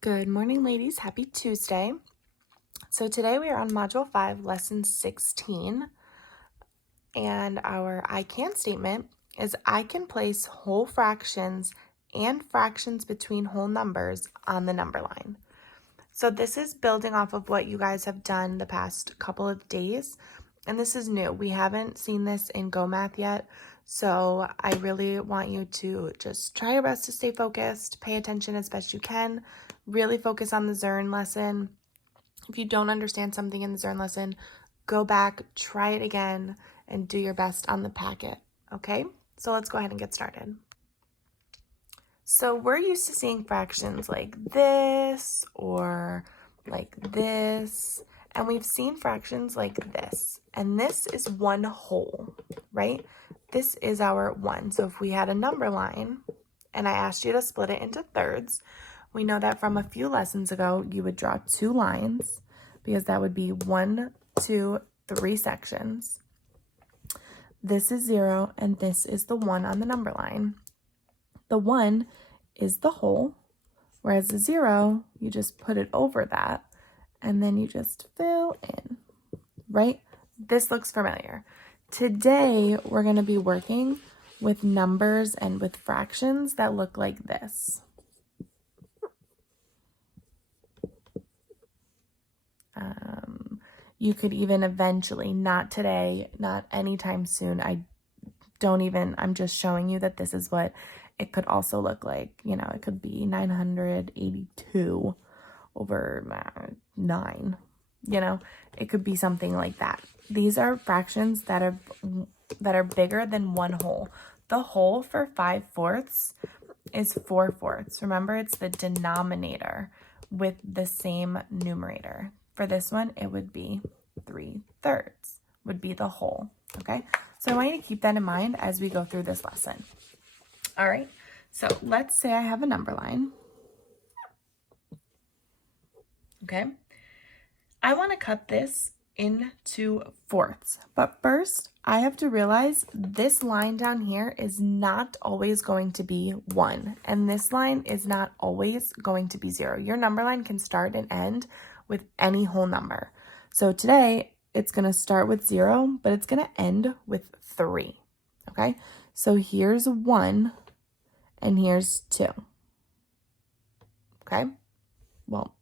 Good morning, ladies. Happy Tuesday. So today we are on Module 5, Lesson 16, and our I can statement is I can place whole fractions and fractions between whole numbers on the number line. So this is building off of what you guys have done the past couple of days, and this is new. We haven't seen this in Go Math yet, so I really want you to just try your best to stay focused, pay attention as best you can, really focus on the Zern lesson. If you don't understand something in the Zern lesson, go back, try it again, and do your best on the packet, okay? So let's go ahead and get started. So we're used to seeing fractions like this or like this, and we've seen fractions like this, and this is one whole, right? This is our one. So if we had a number line and I asked you to split it into thirds, we know that from a few lessons ago, you would draw two lines because that would be 1, 2, 3 sections. This is 0 and this is the 1 on the number line. The 1 is the whole, whereas the 0, you just put it over that, and then you just fill in, right? This looks familiar. Today, we're going to be working with numbers and with fractions that look like this. You could even eventually, not today, not anytime soon, I'm just showing you that this is what it could also look like. You know, it could be 982 over 9. You know, it could be something like that. These are fractions that are bigger than one whole. The whole for 5/4 is 4/4. Remember, it's the denominator with the same numerator. For this one, it would be 3/3 would be the whole, okay? So I want you to keep that in mind as we go through this lesson. All right, so let's say I have a number line, okay? I want to cut this into fourths, but first I have to realize this line down here is not always going to be 1, and this line is not always going to be 0. Your number line can start and end with any whole number. So today it's going to start with 0, but it's going to end with 3, okay? So here's 1 and here's 2, okay? Well,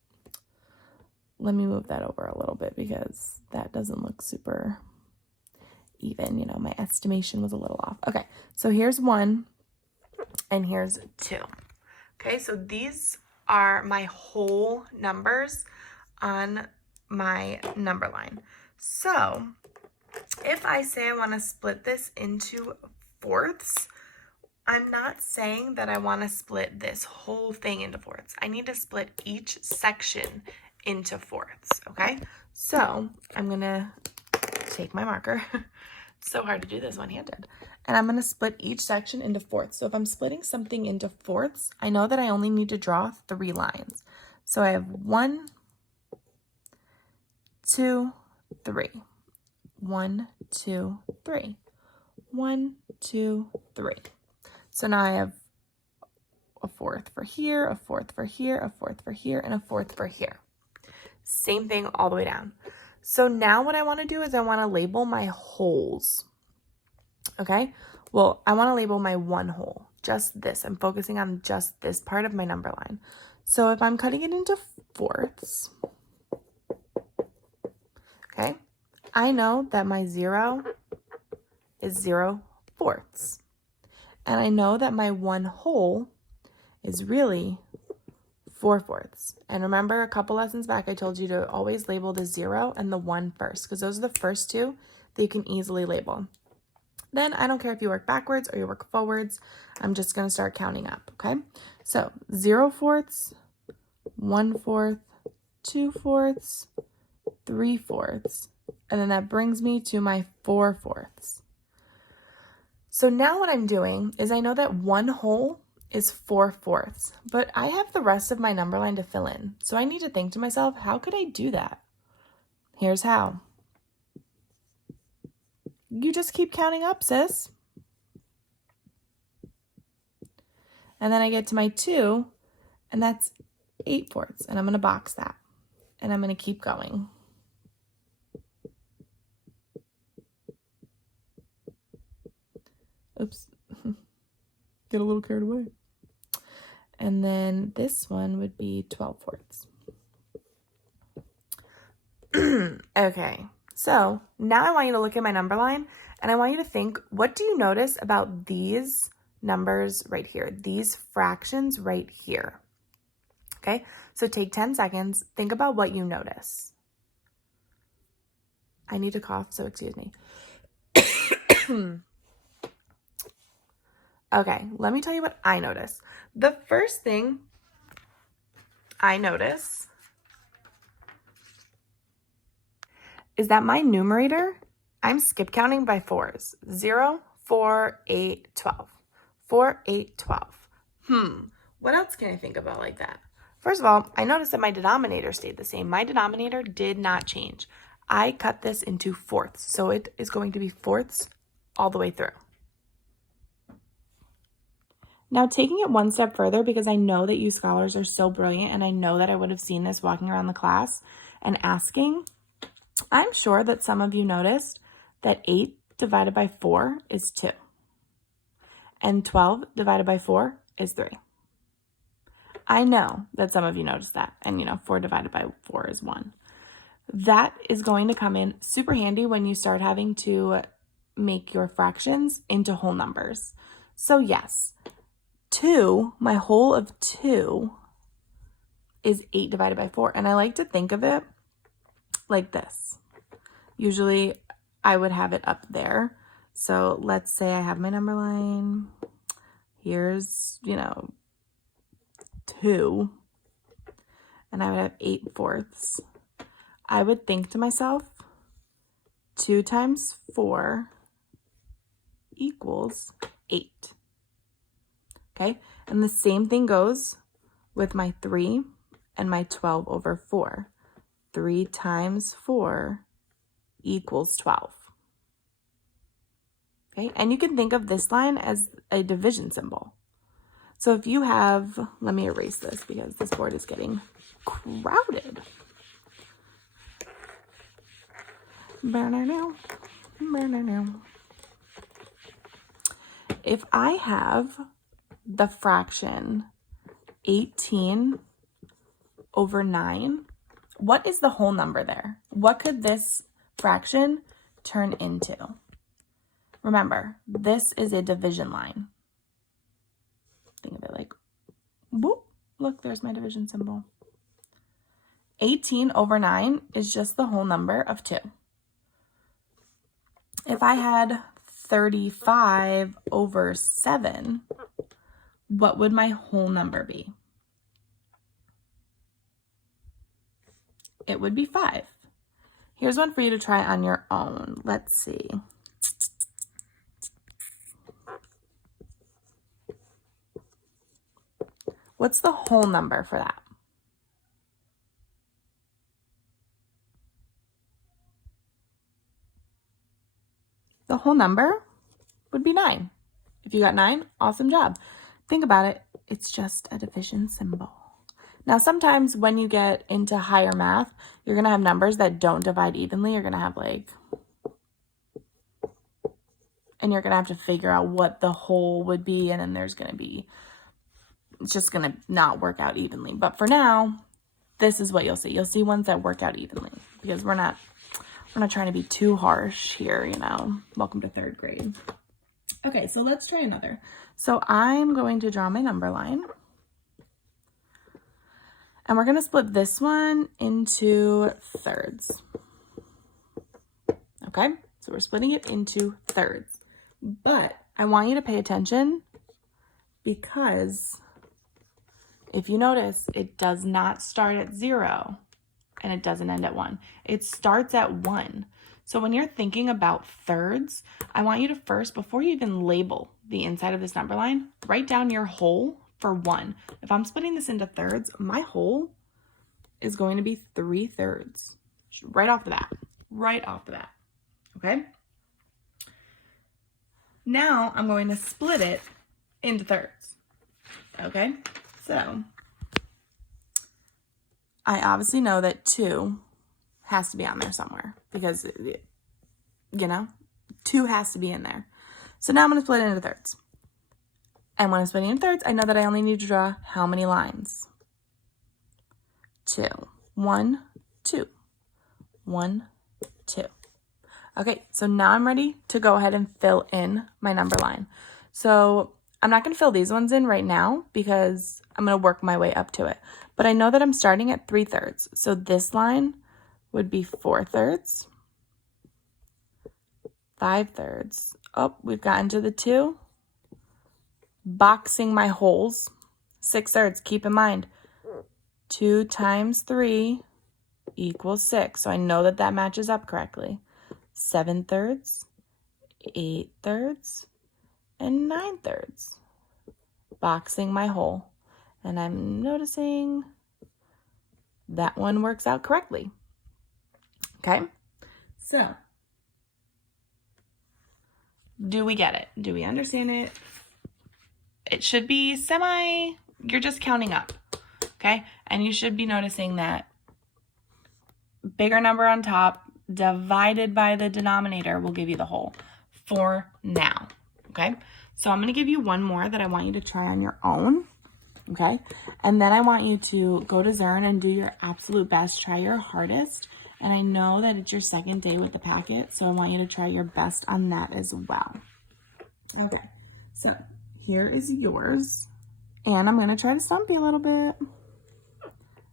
let me move that over a little bit because that doesn't look super even. You know, my estimation was a little off. Okay, so here's 1 and here's 2. Okay, so these are my whole numbers on my number line. So if I say I want to split this into fourths, I'm not saying that I want to split this whole thing into fourths. I need to split each section into fourths, okay? So I'm gonna take my marker. It's so hard to do this one-handed. And I'm gonna split each section into fourths. So if I'm splitting something into fourths, I know that I only need to draw 3 lines. So I have 1, 2, 3. 1, 2, 3. 1, 2, 3. So now I have a fourth for here, a fourth for here, a fourth for here, and a fourth for here. Same thing all the way down. So now what I want to do is I want to label my wholes. Okay? Well, I want to label my one whole. Just this. I'm focusing on just this part of my number line. So if I'm cutting it into fourths, okay, I know that my 0 is 0/4. And I know that my one whole is really 4/4. And remember, a couple lessons back, I told you to always label the 0 and the 1 first, because those are the first two that you can easily label. Then I don't care if you work backwards or you work forwards. I'm just going to start counting up, okay? So 0/4, 1/4, 2/4, 3/4, and then that brings me to my 4/4. So now what I'm doing is I know that one whole is 4/4, but I have the rest of my number line to fill in. So I need to think to myself, how could I do that? Here's how. You just keep counting up, sis. And then I get to my 2, and that's 8/4, and I'm going to box that. And I'm going to keep going. Oops. Get a little carried away. And then this one would be 12/4. Okay, so now I want you to look at my number line, and I want you to think, what do you notice about these numbers right here, these fractions right here? Okay, so take 10 seconds, think about what you notice. I need to cough, so excuse me. Okay, let me tell you what I notice. The first thing I notice is that my numerator, I'm skip counting by 4s. 0, 4, 8, 12. 4, 8, 12. What else can I think about like that? First of all, I noticed that my denominator stayed the same. My denominator did not change. I cut this into 4ths, so it is going to be 4ths all the way through. Now, taking it one step further, because I know that you scholars are so brilliant, and I know that I would have seen this walking around the class and asking, I'm sure that some of you noticed that 8 divided by 4 is 2. And 12 divided by 4 is 3. I know that some of you noticed that. And, 4 divided by 4 is 1. That is going to come in super handy when you start having to make your fractions into whole numbers. So, yes, 2, my whole of 2 is 8 divided by 4. And I like to think of it like this. Usually I would have it up there. So let's say I have my number line. Here's, 2. And I would have 8/4. I would think to myself, 2 times 4 equals 8. Okay, and the same thing goes with my 3 and my 12/4. 3 times 4 equals 12. Okay, and you can think of this line as a division symbol. So if you have, let me erase this because this board is getting crowded. If I have the fraction 18/9, what is the whole number there? What could this fraction turn into? Remember, this is a division line. Think of it like, whoop, look, there's my division symbol. 18/9 is just the whole number of 2. If I had 35/7, what would my whole number be? It would be 5. Here's one for you to try on your own. Let's see. What's the whole number for that? The whole number would be 9. If you got 9, awesome job. Think about it. It's just a division symbol. Now, sometimes when you get into higher math, you're going to have numbers that don't divide evenly. You're going to have and you're going to have to figure out what the whole would be. And then there's going to be, it's just going to not work out evenly. But for now, this is what you'll see. You'll see ones that work out evenly because we're not trying to be too harsh here, Welcome to 3rd grade. Okay, so let's try another. So I'm going to draw my number line. And we're going to split this one into thirds. Okay, so we're splitting it into thirds. But I want you to pay attention because if you notice, it does not start at 0 and it doesn't end at 1. It starts at 1. So when you're thinking about thirds, I want you to first, before you even label the inside of this number line, write down your whole for 1. If I'm splitting this into thirds, my whole is going to be 3/3. Right off the bat. Okay? Now I'm going to split it into thirds. Okay? So I obviously know that 2 has to be on there somewhere because, 2 has to be in there. So now I'm going to split it into thirds. And when I'm splitting into thirds, I know that I only need to draw how many lines? 2. 1, 2. 1, 2. Okay, so now I'm ready to go ahead and fill in my number line. So I'm not going to fill these ones in right now because I'm going to work my way up to it. But I know that I'm starting at 3/3. So this line would be 4/3, 5/3. Oh, we've gotten to the 2. Boxing my holes. 6/3. Keep in mind, 2 times 3 equals 6. So I know that that matches up correctly. 7/3, 8/3, and 9/3. Boxing my hole. And I'm noticing that one works out correctly. Okay, so do we get it? Do we understand it? It should be you're just counting up, okay? And you should be noticing that bigger number on top divided by the denominator will give you the whole for now, okay? So I'm going to give you one more that I want you to try on your own, okay? And then I want you to go to Zern and do your absolute best, try your hardest. And I know that it's your second day with the packet, so I want you to try your best on that as well. Okay, so here is yours. And I'm going to try to stump you a little bit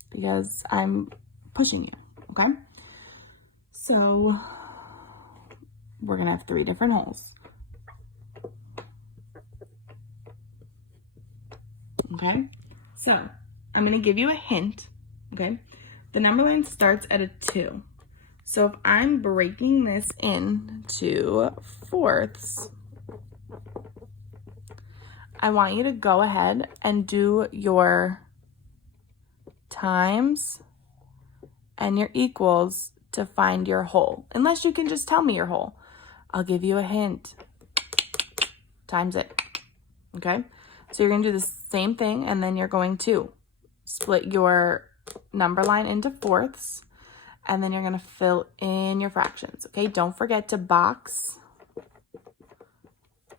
because I'm pushing you, okay? So we're going to have 3 different holes. Okay, so I'm going to give you a hint, okay? The number line starts at a 2. So if I'm breaking this into fourths, I want you to go ahead and do your times and your equals to find your hole. Unless you can just tell me your hole. I'll give you a hint. Times it, okay? So you're going to do the same thing, and then you're going to split your number line into fourths, and then you're going to fill in your fractions, okay? Don't forget to box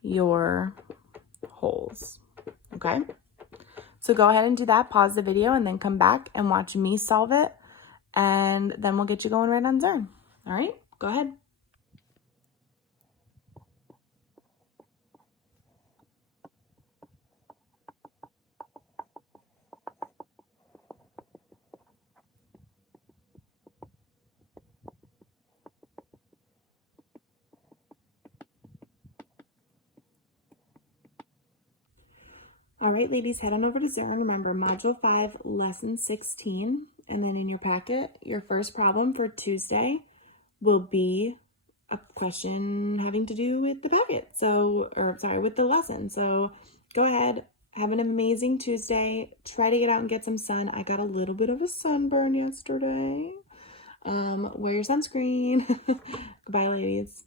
your holes, okay? So go ahead and do that, pause the video, and then come back and watch me solve it, and then we'll get you going right on Zern. All right, go ahead. All right, ladies, head on over to Zern. Remember, Module 5, Lesson 16. And then in your packet, your first problem for Tuesday will be a question having to do with the packet. With the lesson. So go ahead, have an amazing Tuesday. Try to get out and get some sun. I got a little bit of a sunburn yesterday. Wear your sunscreen. Bye, ladies.